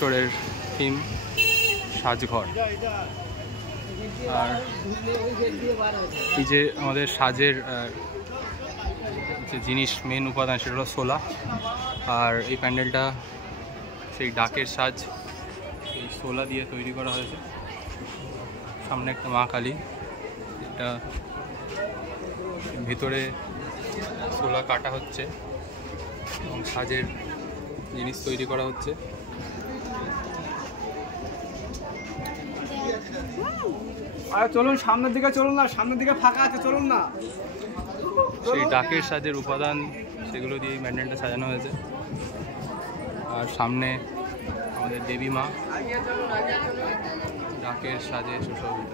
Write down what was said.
বছরের থিম সাজঘর। আর এই যে আমাদের সাজের যে জিনিস মেন উপাদান সেটা হলো শোলা। আর এই প্যান্ডেলটা সেই ডাকের সাজ এই শোলা দিয়ে তৈরি করা হয়েছে। সামনে একটা মা কালী, এটা ভিতরে শোলা কাটা হচ্ছে এবং সাজের জিনিস তৈরি করা হচ্ছে। আরে চলুন সামনের দিকে, চলুন না, সামনের দিকে ফাঁকা আছে, চলুন না। সেই ডাকের সাজের উপাদান সেগুলো দিয়ে প্যান্ডেলটা সাজানো হয়েছে। আর সামনে আমাদের দেবী মা ডাকের সাজে সুশোভিত।